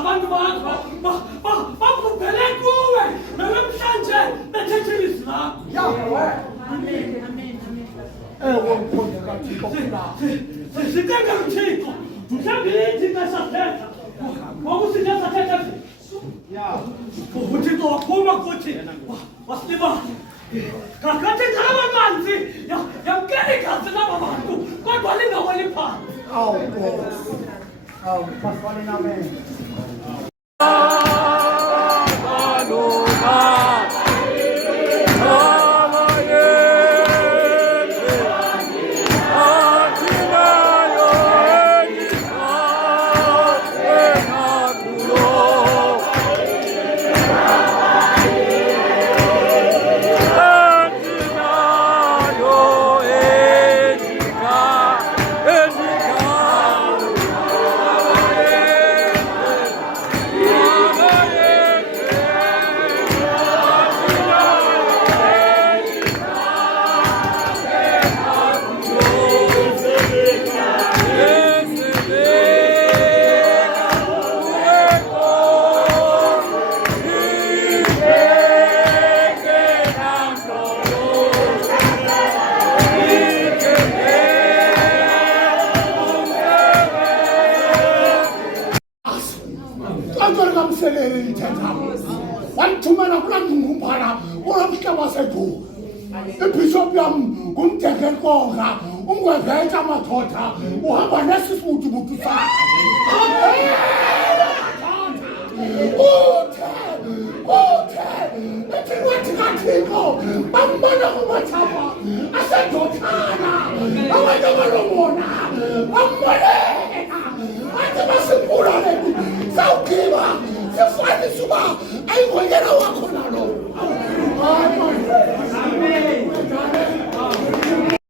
abantu bakho bakubhele kuwe namhlanje bethethe ilizwi lakho. Amen. Ewe mkhonto kaThixo kulapha. Sicela uThixo mhlawumbe ixesha setha ngokusithi sathetha uThixo waphuma kuthi wasilibala kakhathi ngala manzi yamkela igazi laba bantu kodwa lingaweli phansi. Awu Nkosi. Awu masibale namen. Wanthumela kula ndungumbala ulomhla waseGquma. Ibishop yam ngumdekenkonga ungwevetsha amathotha uhamba nesisibutubutu sakhe. Uthe wathi kaThixo bambona kumathapha asedothana abantu abalobona bamboleka athi basimbulale sawugqiba sifanisa uba ayingonyela wakho